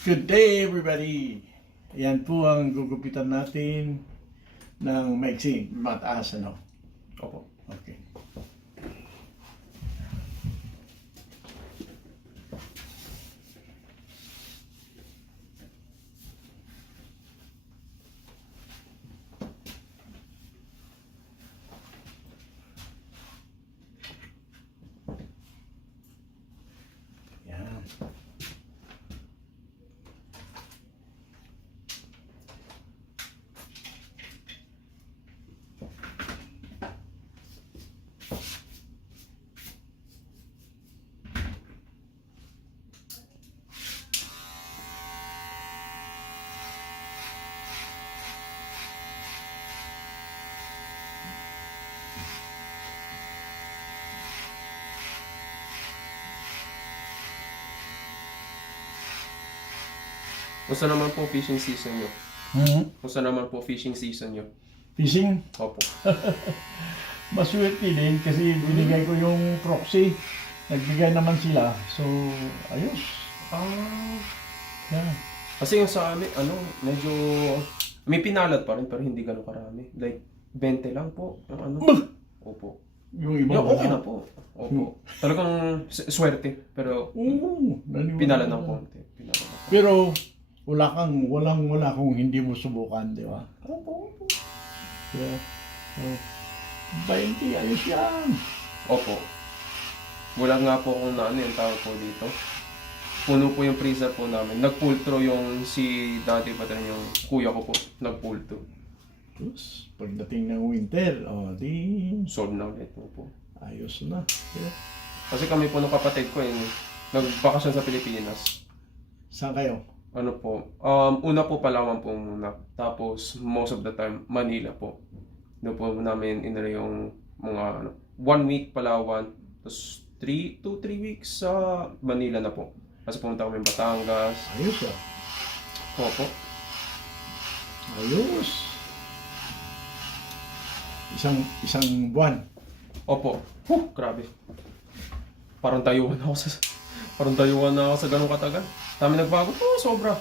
Good day everybody! Yan po ang gugupitan natin ng maiksi, mataas ano? Opo. Okay. Yan. Kumusta naman po fishing season nyo? Kumusta naman po fishing season nyo? Fishing, Opo. maswerte din kasi binigay ko yung proxy. Nagbigay naman sila. So, ayos. Yan. Kasi yung sa amin, medyo may pinalad pa rin pero hindi ganun karami. Like, 20 lang po. Yung ano. Opo. Yung iba Yung okay na po. Opo. Talagang swerte. Pero pinalad ng konti. Pinalad ng konti. Pero wala kung hindi mo subukan, di ba? Opo. Yeah. So, 20, ayos yan. Opo. Wala nga po kung ano yung tawag po dito. Puno po yung freezer po namin. Nag-pull through yung si daddy pa rin yung kuya ko po. Nag-pull through. Tapos, pagdating ng winter, di Solve na ulit po. ayos na. Yeah. Kasi kami po ng kapatid ko nagbakasyon sa Pilipinas. Saan kayo? Ano po? Una po Palawan po muna. Tapos most of the time Manila po. Doon po namin inari yung mga 1 week Palawan. Tapos 2-3 weeks sa Manila na po. Kasi pumunta kami Batangas. Ayos ah. Opo. Ayos. Isang buwan. Opo. Grabe. Parang tayuan na ako sa ganung katagal. Dami nagbago. Sobra.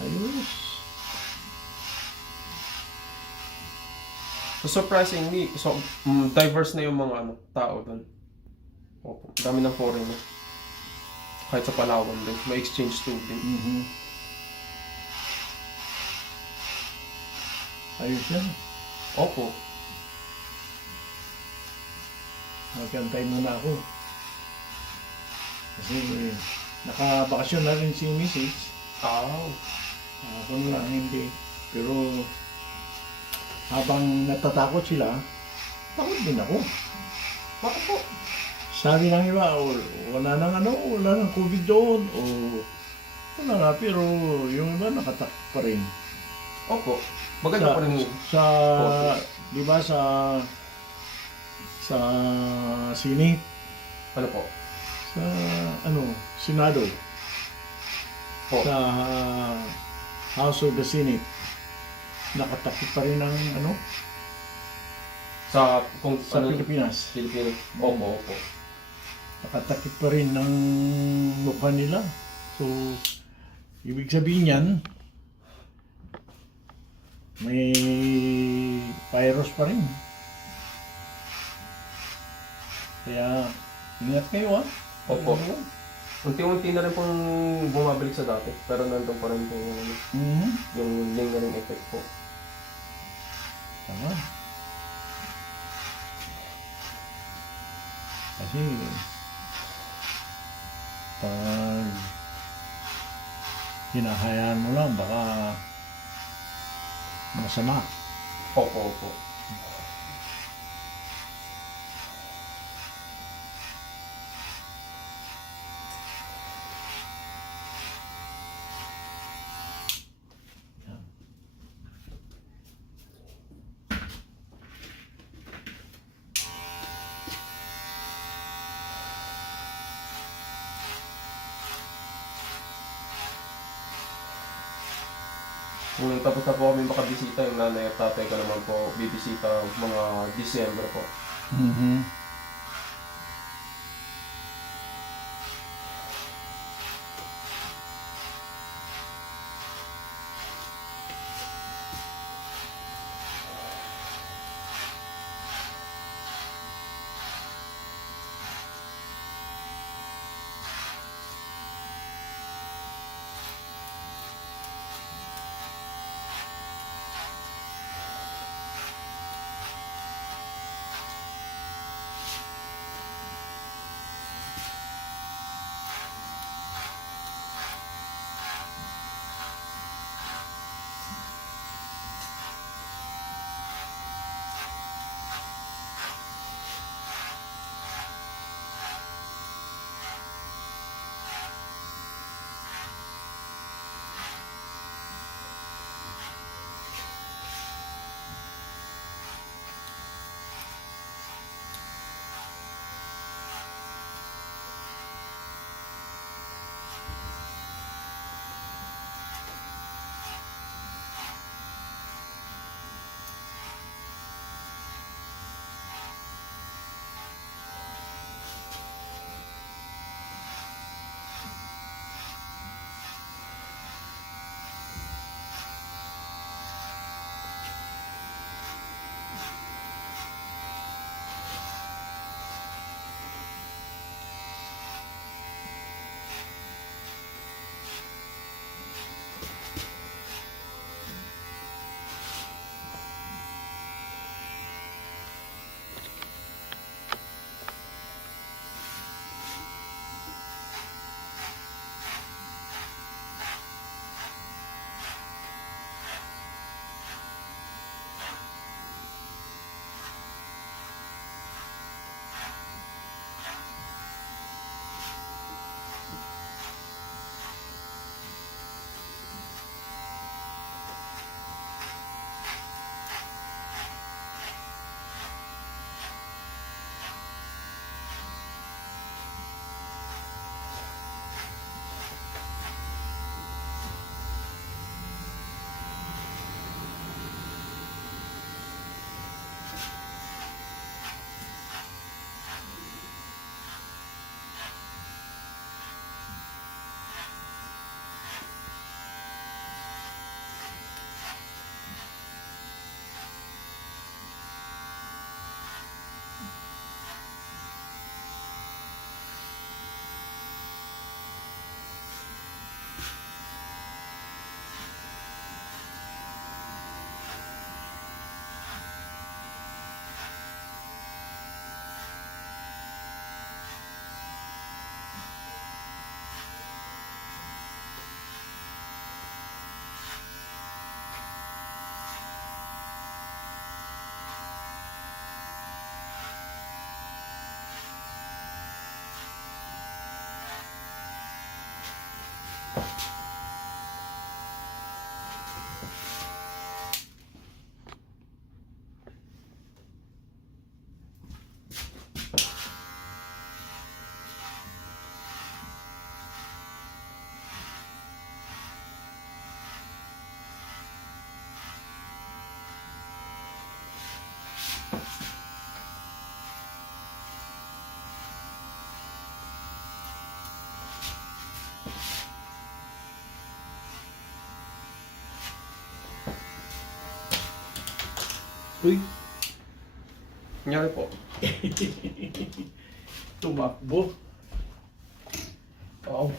Ayos. So surprisingly, diverse na yung mga tao doon. Opo. Dami ng foreigner. Kahit sa Palawan din, may exchange student. Ayos yan. Opo. Magkantay muna ako. Kasi nakabakasyon na rin si Mrs. Ako na lang hindi. Pero habang natatakot sila, takot din ako. Bakit po? Sabi ng iba, wala nang COVID doon. O wala na, pero yung iba nakatakot pa rin. Opo. Maganda pa rin yun. Di ba sa Senate, Ano po? sa Senado, Po. sa House of the Senate, nakatakot pa rin ng Sa Pilipinas. Pilipinas. Opo. Nakatakot pa rin ng mukha nila. So, ibig sabihin yan, may virus pa rin. Kaya, ingat kayo Opo. Unti-unti na rin pong bumabalik sa dati. Pero nandun pa rin po yung lingering effect po. Tama. Kasi, pag hinahayaan mo lang, baka masama. Opo. Tapos na po kami makabisita, yung nanay at tatay ko naman po bibisita mga December po. Uy, Nangyari po. tumakbo. Oo.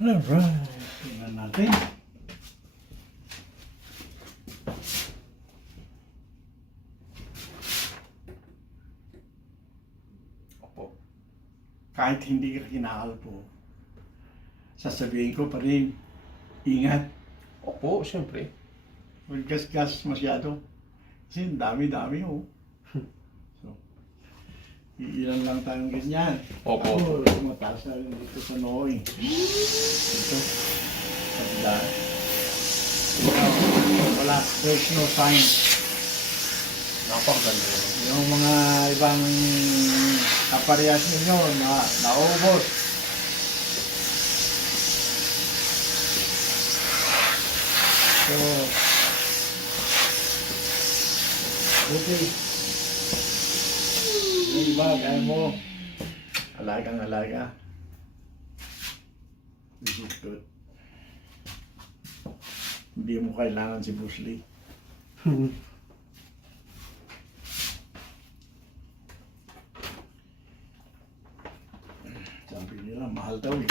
Alright, tingnan natin. Opo. Kahit hindi ka kinakalpo, sasabihin ko pa rin, ingat. Opo, syempre. Huwag gas-gas masyado. Kasi ang dami-dami oh. So, iilan lang tayong ganyan. Opo. Ako, mataas na rin dito sa Noy. Dito. Sa bilaan. Wala. There's no sign. Napakaganda yun. Yung mga ibang kaparehas ninyo na naubos. So, okay. Yung iba, kaya mo, alagang alaga. This is good. Hindi mo kailangan si Bruce Lee. Sabi nila, mahal daw eh.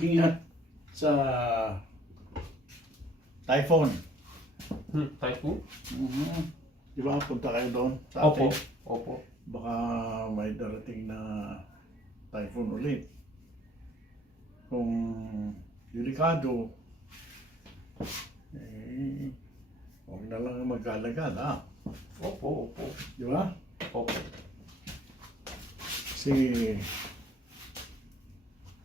Ingat sa typhoon. Typhoon? Mm-hmm. Di ba, punta kayo doon sa Opo. atin. Opo. Baka may darating na typhoon ulit. Kung delikado, eh, huwag na lang mag-alagad, ha? Opo, opo. Di ba? Opo. Kasi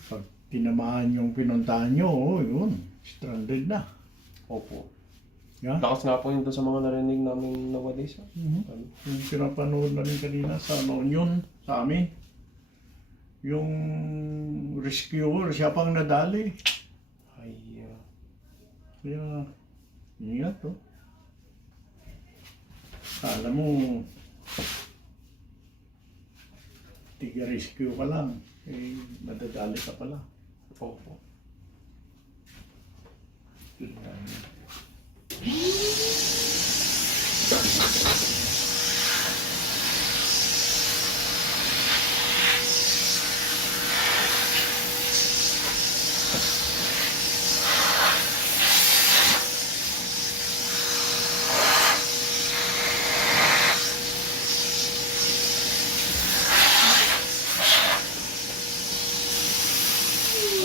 pag tinamaan yung pinuntahan nyo, oh, yun, stranded na. Opo. Yeah? Lakas nga po yun doon sa mga narinig namin nowadays. Mhm. Yung pinapanood na rin kanina sa yun, sa amin. Yung rescuer, siya pang nadali. Ay, Kaya, ingat to. Kala mo, tiga-rescue ka lang. Eh, madadali ka pala. opo.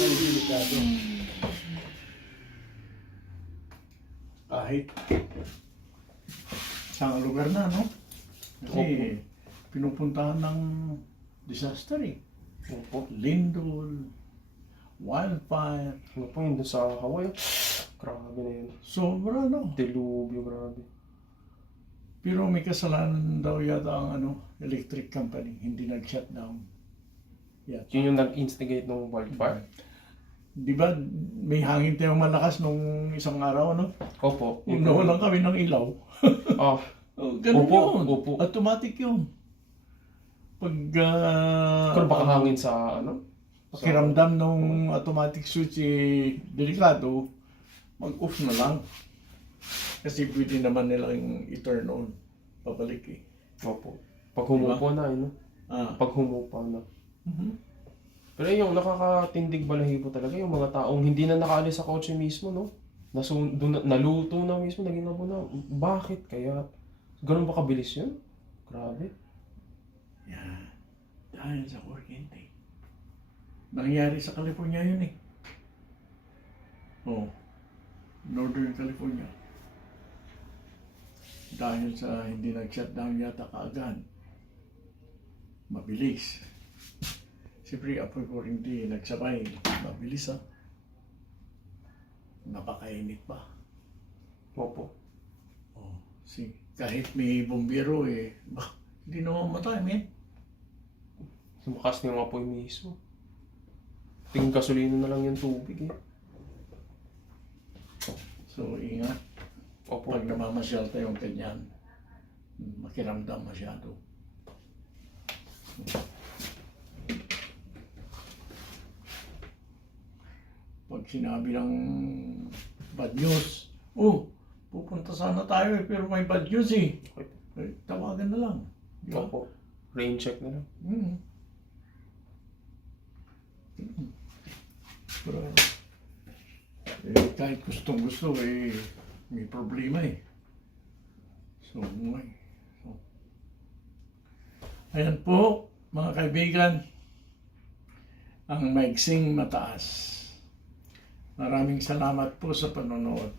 Ay, delikado. Kahit sa lugar na, no? Kasi pinupuntahan ng disaster eh. Opo. Lindol, wildfire, Ano po yun doon sa Hawaii? Grabe na yun. sobra no. Delubyo, grabe. Pero may kasalanan daw yata ang electric company, hindi nag-shutdown. Yata. Yun yung nag-instigate ng wildfire. Di ba, may hangin tayong malakas nung isang araw, no? Opo. Yung nawalan kami ng ilaw. Ah, Oh, ganun Opo, yun. opo. Automatic yun. Pag kung baka hangin sa ano? pakiramdam ng automatic switch delikado, mag-off na lang. Kasi pwede naman nilang i-turn on. Pabalik eh. Opo. Pag humupa na, ano? Ah. Pag humupa na. Mhm. Pero yung nakakatindig balahibo talaga, yung mga taong hindi na nakaalis sa kotse mismo, no? Naluto na mismo, naging abo na. Bakit kaya? Ganun ba kabilis yun? Grabe. Yan. Dahil sa kuryente. Nangyari sa California yun eh. Oh. Northern California. Dahil sa hindi nag-shutdown yata kaagad. Mabilis. Siyempre, apoy kuryente nagsabay. Mabilis ah. Napakainit pa. Opo. Oh, kahit may bumbero hindi naman matay, men. Sumakas na yung apoy mismo. Tingin gasolina na lang yung tubig eh. So, ingat. Opo. Pag namamasyal tayong ganyan, makiramdam masyado. Pag sinabi ng bad news, pupunta sana tayo pero may bad news eh. Tawagan na lang. Di ba? Opo. Rain check na lang. Pero, kahit gustong gusto may problema eh. So, ayan po, mga kaibigan, ang maiksing mataas. Maraming salamat po sa panonood.